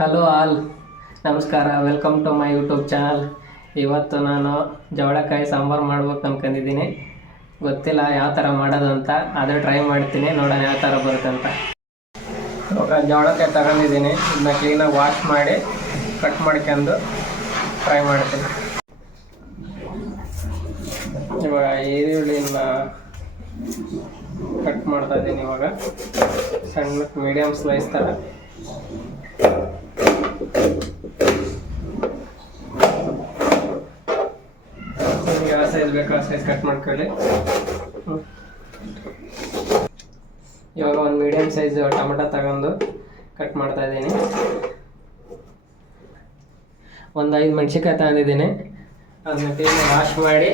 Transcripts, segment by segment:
Hello all, ನಮಸ್ಕಾರ. Welcome to my YouTube channel. ಇವತ್ತು ನಾನು ಜವಳಕಾಯಿ ಸಾಂಬಾರು ಮಾಡ್ಬೇಕು ಅಂದ್ಕೊಂಡಿದ್ದೀನಿ. ಗೊತ್ತಿಲ್ಲ ಯಾವ ಥರ ಮಾಡೋದು ಅಂತ, ಆದರೆ ಟ್ರೈ ಮಾಡ್ತೀನಿ, ನೋಡೋಣ ಯಾವ ಥರ ಬರುತ್ತೆ ಅಂತ. ಇವಾಗ ಜವಳಕಾಯಿ ತಗೊಂಡಿದ್ದೀನಿ, ಇದನ್ನ ಕ್ಲೀನಾಗಿ ವಾಶ್ ಮಾಡಿ ಕಟ್ ಮಾಡ್ಕೊಂಡು ಫ್ರೈ ಮಾಡ್ತೀನಿ. ಇವಾಗ ಈರುಳ್ಳಿನ ಕಟ್ ಮಾಡ್ತಾ ಇದ್ದೀನಿ. ಇವಾಗ ಸಣ್ಣ ಮೀಡಿಯಮ್ ಸ್ಲೈಸ್ ಥರ ಯಾವ ಸೈಜ್ ಬೇಕೋ ಆ ಸೈಜ್ ಕಟ್ ಮಾಡ್ಕೊಳ್ಳಿ. ಇವಾಗ ಒಂದು ಮೀಡಿಯಮ್ ಸೈಜ್ ಟೊಮೆಟೊ ತಗೊಂಡು ಕಟ್ ಮಾಡ್ತಾ ಇದ್ದೀನಿ. ಒಂದು 5 ಮೆಣಸಿನ್ಕಾಯಿ ತಗೊಂಡಿದ್ದೀನಿ, ಅದನ್ನ ಕ್ಲೀನಾಗಿ ವಾಶ್ ಮಾಡಿ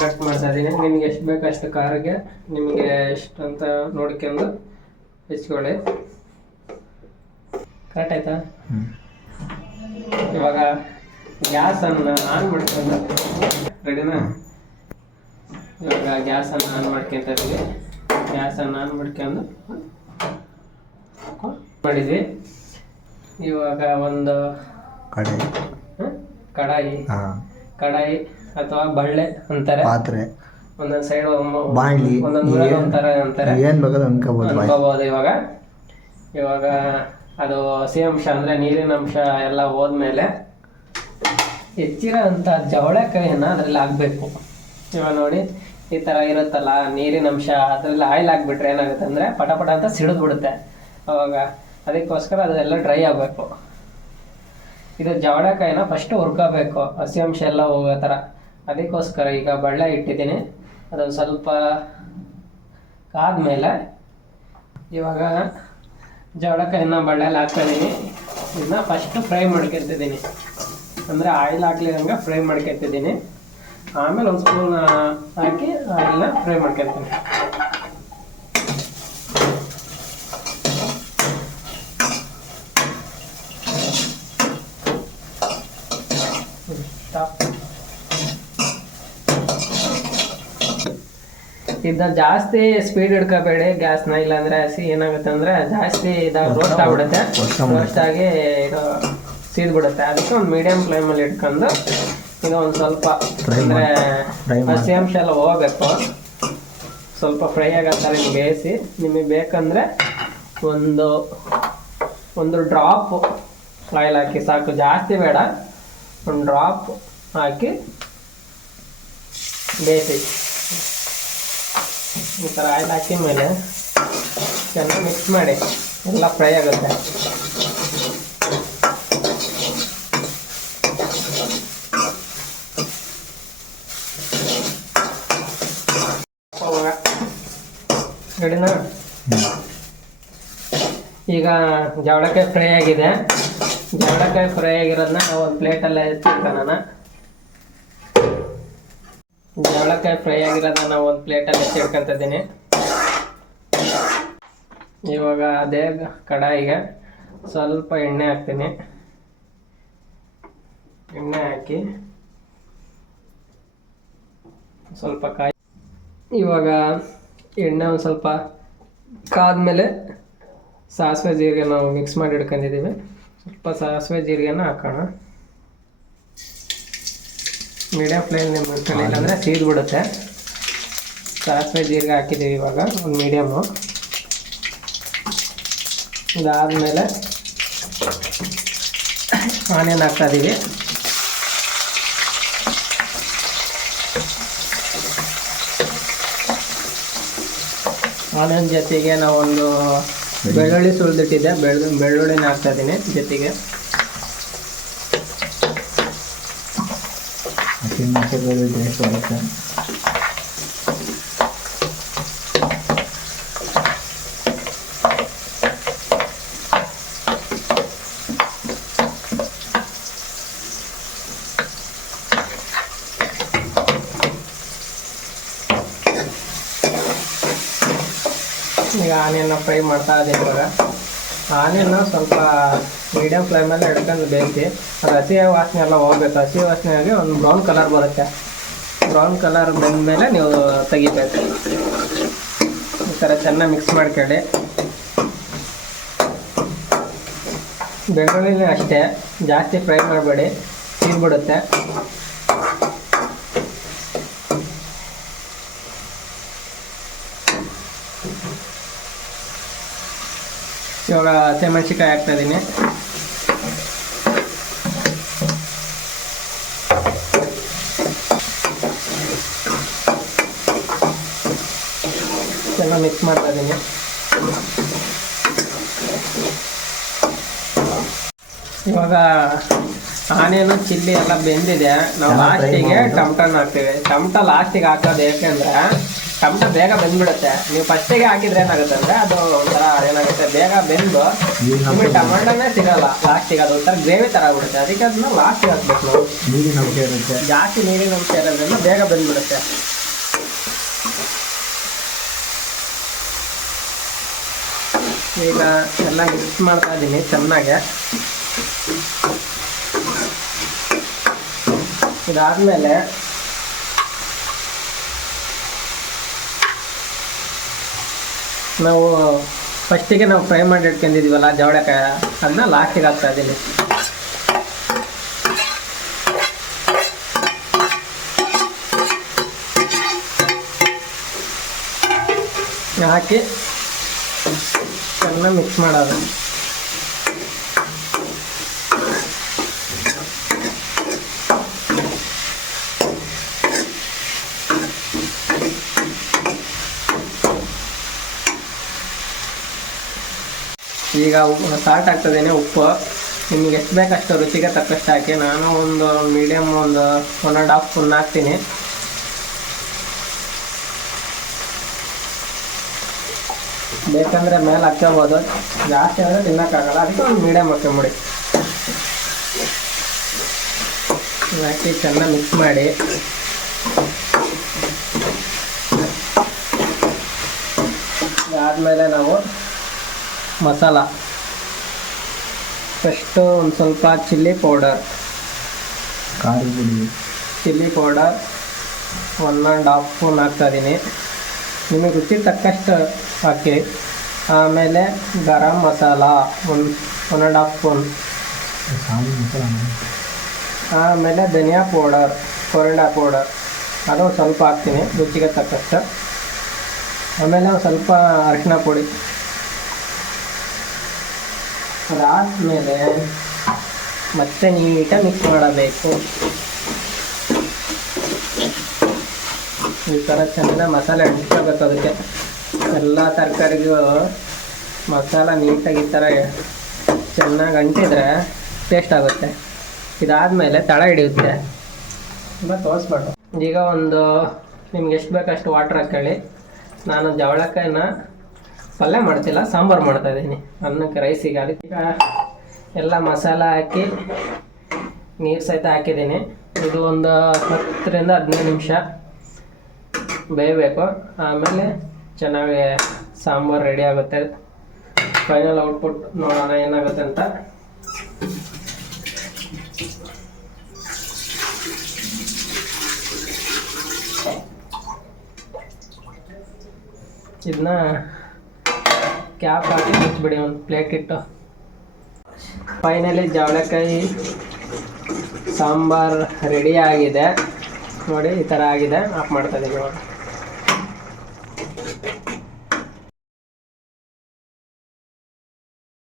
ಕಟ್ ಮಾಡ್ತಾ ಇದ್ದೀನಿ. ನಿಮಗೆ ಎಷ್ಟು ಬೇಕು ಅಷ್ಟು ಖಾರಕ್ಕೆ ನಿಮಗೆ ಎಷ್ಟು ಅಂತ ನೋಡ್ಕೊಂಡು ಹೆಚ್ಕೊಳ್ಳಿ. ಕರೆಕ್ಟ್ ಆಯ್ತಾ? ಇವಾಗ ಗ್ಯಾಸನ್ನು ಆನ್ ಮಾಡ್ಕೊಂಡು ರೆಡಿನಾ? ಇವಾಗ ಗ್ಯಾಸನ್ನು ಆನ್ ಮಾಡ್ಕೊತ ಇದ್ದೀವಿ. ಗ್ಯಾಸನ್ನು ಆನ್ ಮಾಡ್ಕೊಂಡು ಮಾಡಿದ್ವಿ. ಇವಾಗ ಒಂದು ಕಡಾಯಿ ಅಥವಾ ಬಳ್ಳೆ ಅಂತಾರೆ, ಪಾತ್ರೆ, ಒಂದೊಂದು ಸೈಡ್ ಬಾಣಲಿ, ಒಂದೊಂದು ಅಂತಾರೆ ಅನ್ಕೋಬಹುದು. ಇವಾಗ ಅದು ಹಸಿ ಅಂಶ ಅಂದರೆ ನೀರಿನ ಅಂಶ ಎಲ್ಲ ಹೋದ್ಮೇಲೆ ಹೆಚ್ಚಿರೋ ಅಂಥ ಜವಳಕಾಯಿನ ಅದರಲ್ಲಿ ಹಾಕಬೇಕು. ಇವಾಗ ನೋಡಿ ಈ ಥರ ಇರುತ್ತಲ್ಲ ನೀರಿನ ಅಂಶ, ಅದರಲ್ಲಿ ಆಯಿಲ್ ಹಾಕ್ಬಿಟ್ರೆ ಏನಾಗುತ್ತೆ ಅಂದರೆ ಪಟ ಅಂತ ಸಿಡಿದು ಬಿಡುತ್ತೆ. ಅವಾಗ ಅದಕ್ಕೋಸ್ಕರ ಅದೆಲ್ಲ ಡ್ರೈ ಆಗಬೇಕು. ಇದು ಜವಳಕಾಯಿನ ಫಸ್ಟು ಹುರ್ಕೋಬೇಕು, ಹಸಿ ಅಂಶ ಎಲ್ಲ ಹೋಗೋ ಥರ. ಅದಕ್ಕೋಸ್ಕರ ಈಗ ಬಳ್ಳೆ ಇಟ್ಟಿದ್ದೀನಿ, ಅದೊಂದು ಸ್ವಲ್ಪ ಕಾದ್ಮೇಲೆ ಇವಾಗ ಜವಳಕಾಯಿನ ಬಳ್ಳೆಯಲ್ಲಿ ಹಾಕ್ತಾಯಿದ್ದೀನಿ. ಇದನ್ನ ಫಸ್ಟು ಫ್ರೈ ಮಾಡ್ಕೊತಿದ್ದೀನಿ, ಅಂದರೆ ಆಯಿಲ್ ಹಾಕ್ಲಿರಂಗೆ ಫ್ರೈ ಮಾಡ್ಕೊತಿದ್ದೀನಿ. ಆಮೇಲೆ ಒಂದು ಸ್ಪೂನ್ ಹಾಕಿ ಆಯಿಲ್ನ ಫ್ರೈ ಮಾಡ್ಕೊತೀನಿ. ಇದನ್ನ ಜಾಸ್ತಿ ಸ್ಪೀಡ್ ಹಿಡ್ಕೋಬೇಡಿ ಗ್ಯಾಸ್ನ, ಇಲ್ಲಾಂದ್ರೆ ಹಸಿ ಏನಾಗುತ್ತೆ ಅಂದರೆ ಜಾಸ್ತಿ ರೋಸ್ಟ್ ಆಗ್ಬಿಡುತ್ತೆ. ರೋಸ್ಟ್ ಆಗಿ ಇದು ಸೀದ್ಬಿಡುತ್ತೆ. ಅದಕ್ಕೆ ಒಂದು ಮೀಡಿಯಮ್ ಫ್ಲೇಮಲ್ಲಿ ಇಟ್ಕೊಂಡು ಇದು ಒಂದು ಸ್ವಲ್ಪ ಅಂದರೆ ಹಸಿ ಅಂಶ ಎಲ್ಲ ಹೋಗಬೇಕು, ಸ್ವಲ್ಪ ಫ್ರೈ ಆಗೋ ಥರ ನಿಮ್ಗೆ ಬೇಯಿಸಿ. ನಿಮಗೆ ಬೇಕಂದರೆ ಒಂದು ಡ್ರಾಪ್ ಆಯಿಲ್ ಹಾಕಿ ಸಾಕು, ಜಾಸ್ತಿ ಬೇಡ. ಒಂದು ಡ್ರಾಪ್ ಹಾಕಿ ಬೇಯಿಸಿ. ಈ ಥರ ಆಯಿಲ್ ಹಾಕಿ ಮೇಲೆ ಚೆನ್ನಾಗಿ ಮಿಕ್ಸ್ ಮಾಡಿ, ಎಲ್ಲ ಫ್ರೈ ಆಗುತ್ತೆ. ರೆಡಿನಾ? ಈಗ ಜವಳಕಾಯಿ ಫ್ರೈ ಆಗಿದೆ. ಜವಳಕಾಯಿ ಫ್ರೈ ಆಗಿರೋದನ್ನ ನಾವು ಒಂದು ಪ್ಲೇಟಲ್ಲೇ ಎತ್ತಿಟ್ಕೊಳ್ಳೋಣ. ಜವಳಕಾಯಿ ಫ್ರೈ ಆಗಿರೋದನ್ನ ನಾವು ಒಂದು ಪ್ಲೇಟಲ್ಲಿ ಎತ್ತಿಟ್ಕೊತಿದ್ದೀನಿ. ಇವಾಗ ಅದೇ ಕಡಾಯಿಗೆ ಸ್ವಲ್ಪ ಎಣ್ಣೆ ಹಾಕ್ತೀನಿ. ಎಣ್ಣೆ ಹಾಕಿ ಸ್ವಲ್ಪ ಕಾಯಿ. ಇವಾಗ ಎಣ್ಣೆ ಒಂದು ಸ್ವಲ್ಪ ಕಾದ್ಮೇಲೆ ಸಾಸಿವೆ ಜೀರಿಗೆ ನಾವು ಮಿಕ್ಸ್ ಮಾಡಿ ಇಟ್ಕೊಂಡಿದ್ದೀವಿ. ಸ್ವಲ್ಪ ಸಾಸಿವೆ ಜೀರಿಗೆನ ಹಾಕೋಣ. ಮೀಡಿಯಮ್ ಫ್ಲೇಮ್ ಇಟ್ಕೊಳ್ಳಿ, ಇಲ್ಲಾಂದರೆ ಸೀದ್ಬಿಡುತ್ತೆ. ಸಾಸಿವೆ ಜೀರಿಗೆ ಹಾಕಿದ್ದೀವಿ ಇವಾಗ ಒಂದು ಮೀಡಿಯಮ್ಮು. ಇದಾದಮೇಲೆ ಆನಿಯನ್ ಹಾಕ್ತಾಯಿದ್ದೀವಿ. ಆನಿಯನ್ ಜೊತೆಗೆ ನಾವೊಂದು ಬೆಳ್ಳುಳ್ಳಿ ಸುಲಿದಿಟ್ಟಿದ್ದೆ, ಬೆಳ್ಳುಳ್ಳಿನ ಹಾಕ್ತಾಯಿದ್ದೀನಿ ಜೊತೆಗೆ. ಈಗ ಆನಿಯನ್ನ ಫ್ರೈ ಮಾಡ್ತಾ ಇದ್ದೀನಿ. ಇವಾಗ ಆನಿಯನ್ನ ಸ್ವಲ್ಪ ಮೀಡಿಯಮ್ ಫ್ಲೇಮಲ್ಲಿ ಹಿಡ್ಕೊಂಡು ಬೇಯಿಸಿ, ಅದು ಹಸಿ ವಾಸನೆ ಎಲ್ಲ ಹೋಗ್ಬೇಕು. ಹಸಿ ವಾಸನೆಯಾಗಿ ಒಂದು ಬ್ರೌನ್ ಕಲರ್ ಬರುತ್ತೆ. ಬ್ರೌನ್ ಕಲರ್ ಬಂದ ಮೇಲೆ ನೀವು ತೆಗಿಬೇಕು. ಈ ಥರ ಚೆನ್ನಾಗಿ ಮಿಕ್ಸ್ ಮಾಡ್ಕೊಳ್ಳಿ. ಬೆಳ್ಳುಳ್ಳಿನೂ ಅಷ್ಟೇ ಜಾಸ್ತಿ ಫ್ರೈ ಮಾಡಬೇಡಿ, ಸೀದ್ಬಿಡುತ್ತೆ. ಇವಾಗ ಹಸಿಮೆಣ್ಸಿಕಾಯಿ ಹಾಕ್ತಾಯಿದ್ದೀನಿ. ಚೆನ್ನಾಗಿ ಮಿಕ್ಸ್ ಮಾಡ್ತಾ ಇದ್ದೀನಿ. ಇವಾಗ ಆನಿಯನು ಚಿಲ್ಲಿ ಎಲ್ಲ ಬೆಂದಿದೆ. ನಾವು ಲಾಸ್ಟಿಗೆ ಟೊಮಟೊನ ಹಾಕ್ತೀವಿ. ಟೊಮಟೊ ಲಾಸ್ಟಿಗೆ ಹಾಕೋದು ಯಾಕೆಂದ್ರೆ ಟೊಮಟೊ ಬೇಗ ಬೆಂದ್ಬಿಡುತ್ತೆ. ನೀವು ಫಸ್ಟಿಗೆ ಹಾಕಿದ್ರೆ ಏನಾಗುತ್ತೆ ಅಂದರೆ ಅದು ಒಂಥರ ಏನಾಗುತ್ತೆ, ಬೇಗ ಬೆಂದು ನಿಮಗೆ ಟೊಮಟೊನೇ ಸಿಗಲ್ಲ ಲಾಸ್ಟಿಗೆ. ಅದು ಒಂಥರ ಗ್ರೇವಿ ಥರ ಆಗ್ಬಿಡುತ್ತೆ. ಅದಕ್ಕೆ ಅದನ್ನ ಲಾಸ್ಟಿಗೆ ಹಾಕ್ಬೇಕು ನಾವು. ನೀರಿನ ಅಂಶ ಇರುತ್ತೆ, ಜಾಸ್ತಿ ನೀರಿನ ಅಂಶ ಇರೋದ್ರಿಂದ ಬೇಗ ಬೆಂದ್ಬಿಡುತ್ತೆ. ಈಗ ಎಲ್ಲ ಮಿಕ್ಸ್ ಮಾಡ್ತಾ ಇದ್ದೀನಿ ಚೆನ್ನಾಗೆ. ಇದಾದ್ಮೇಲೆ ನಾವು ಫಸ್ಟಿಗೆ ನಾವು ಫ್ರೈ ಮಾಡಿ ಇಟ್ಕೊಂಡಿದ್ದೀವಲ್ಲ ಜವಳೆಕಾಯಿ, ಅದನ್ನ ಲಾಸ್ಟಿಗೆ ಹಾಕ್ತಾ ಇದ್ದೀನಿ. ಹಾಕಿ ಚೆನ್ನಾಗಿ ಮಿಕ್ಸ್ ಮಾಡೋದು. ಈಗ ಸಾಲ್ಟ್ ಹಾಕ್ತಿದ್ದೀನಿ, ಉಪ್ಪು ನಿಮಗೆ ಎಷ್ಟು ಬೇಕಷ್ಟು ರುಚಿಗೆ ತಕ್ಕಷ್ಟು ಹಾಕಿ. ನಾನು ಒಂದು ಮೀಡಿಯಮ್ ಒಂದು 1.5 ಸ್ಪೂನ್ ಹಾಕ್ತೀನಿ. ಬೇಕಂದರೆ ಮೇಲೆ ಹಾಕ್ಕೋಬೋದು, ಜಾಸ್ತಿ ಆದರೆ ತಿನ್ನೋಕ್ಕಾಗಲ್ಲ. ಅದಕ್ಕೆ ಒಂದು ಮೀಡಿಯಮ್ ಹಾಕ್ಕೊಂಬಿಡಿ. ಹಾಕಿ ಚೆನ್ನಾಗಿ ಮಿಕ್ಸ್ ಮಾಡಿ. ಅದಾದಮೇಲೆ ನಾವು ಮಸಾಲ ಫಸ್ಟು ಒಂದು ಸ್ವಲ್ಪ chilli powder, chilli powder 1.5 spoon ಹಾಕ್ತಾಯಿದ್ದೀನಿ. ನಿಮಗೆ ರುಚಿಗೆ ತಕ್ಕಷ್ಟು ಹಾಕಿ. ಆಮೇಲೆ ಗರಂ ಮಸಾಲ 1.5 ಸ್ಪೂನ್. ಆಮೇಲೆ ಧನಿಯಾ ಪೌಡರ್, ಕೊರಿಯಂಡರ್ ಪೌಡರ್ ಅದು ಸ್ವಲ್ಪ ಹಾಕ್ತೀನಿ ರುಚಿಗೆ ತಕ್ಕಷ್ಟು. ಆಮೇಲೆ ಒಂದು ಸ್ವಲ್ಪ ಅರಿಶಿನ ಪುಡಿ. ಅದಾದಮೇಲೆ ಮತ್ತೆ ನೀಟಾಗಿ ಮಿಕ್ಸ್ ಮಾಡಬೇಕು. ಈ ಥರ ಚೆನ್ನಾಗಿ ಮಸಾಲೆ ಅಂಟಿಸ್ಕೋಬೇಕು. ಅದಕ್ಕೆ ಎಲ್ಲ ತರಕಾರಿಗೂ ಮಸಾಲ ನೀಟಾಗಿ ಈ ಥರ ಚೆನ್ನಾಗಿ ಅಂಟಿದ್ರೆ ಟೇಸ್ಟ್ ಆಗುತ್ತೆ. ಇದಾದಮೇಲೆ ತಳ ಹಿಡಿಯುತ್ತೆ. ತುಂಬ ತೋರಿಸ್ಬೇಡ. ಈಗ ಒಂದು ನಿಮ್ಗೆ ಎಷ್ಟು ಬೇಕಷ್ಟು ವಾಟ್ರ್ ಹಾಕ್ಕೊಳ್ಳಿ. ನಾನು ಜವಳಕಾಯಿನ ಪಲ್ಯ ಮಾಡ್ತಿಲ್ಲ, ಸಾಂಬಾರು ಮಾಡ್ತಾಯಿದ್ದೀನಿ ಅನ್ನಕ್ಕೆ, ರೈಸಿಗೆ. ಅದಕ್ಕೆ ಈಗ ಎಲ್ಲ ಮಸಾಲ ಹಾಕಿ ನೀರು ಸಹಿತ ಹಾಕಿದ್ದೀನಿ. ಇದು ಒಂದು 10 ರಿಂದ 15 ನಿಮಿಷ ಬೇಯಬೇಕು. ಆಮೇಲೆ ಚೆನ್ನಾಗಿ ಸಾಂಬಾರು ರೆಡಿ ಆಗುತ್ತೆ. ಫೈನಲ್ ಔಟ್ಪುಟ್ ನೋಡೋಣ ಏನಾಗುತ್ತೆ ಅಂತ. ಇದನ್ನ ಕ್ಯಾಪ್ ಹಾಕಿ ಮುಚ್ಚಿಬಿಡಿ, ಒಂದು ಪ್ಲೇಟ್ ಇಟ್ಟು. ಫೈನಲಿ ಜವಳಕಾಯಿ ಸಾಂಬಾರು ರೆಡಿ ಆಗಿದೆ ನೋಡಿ. ಈ ಥರ ಆಗಿದೆ. ಆಫ್ ಮಾಡ್ತಾ ಇದ್ದೀವಿ ಇವಾಗ.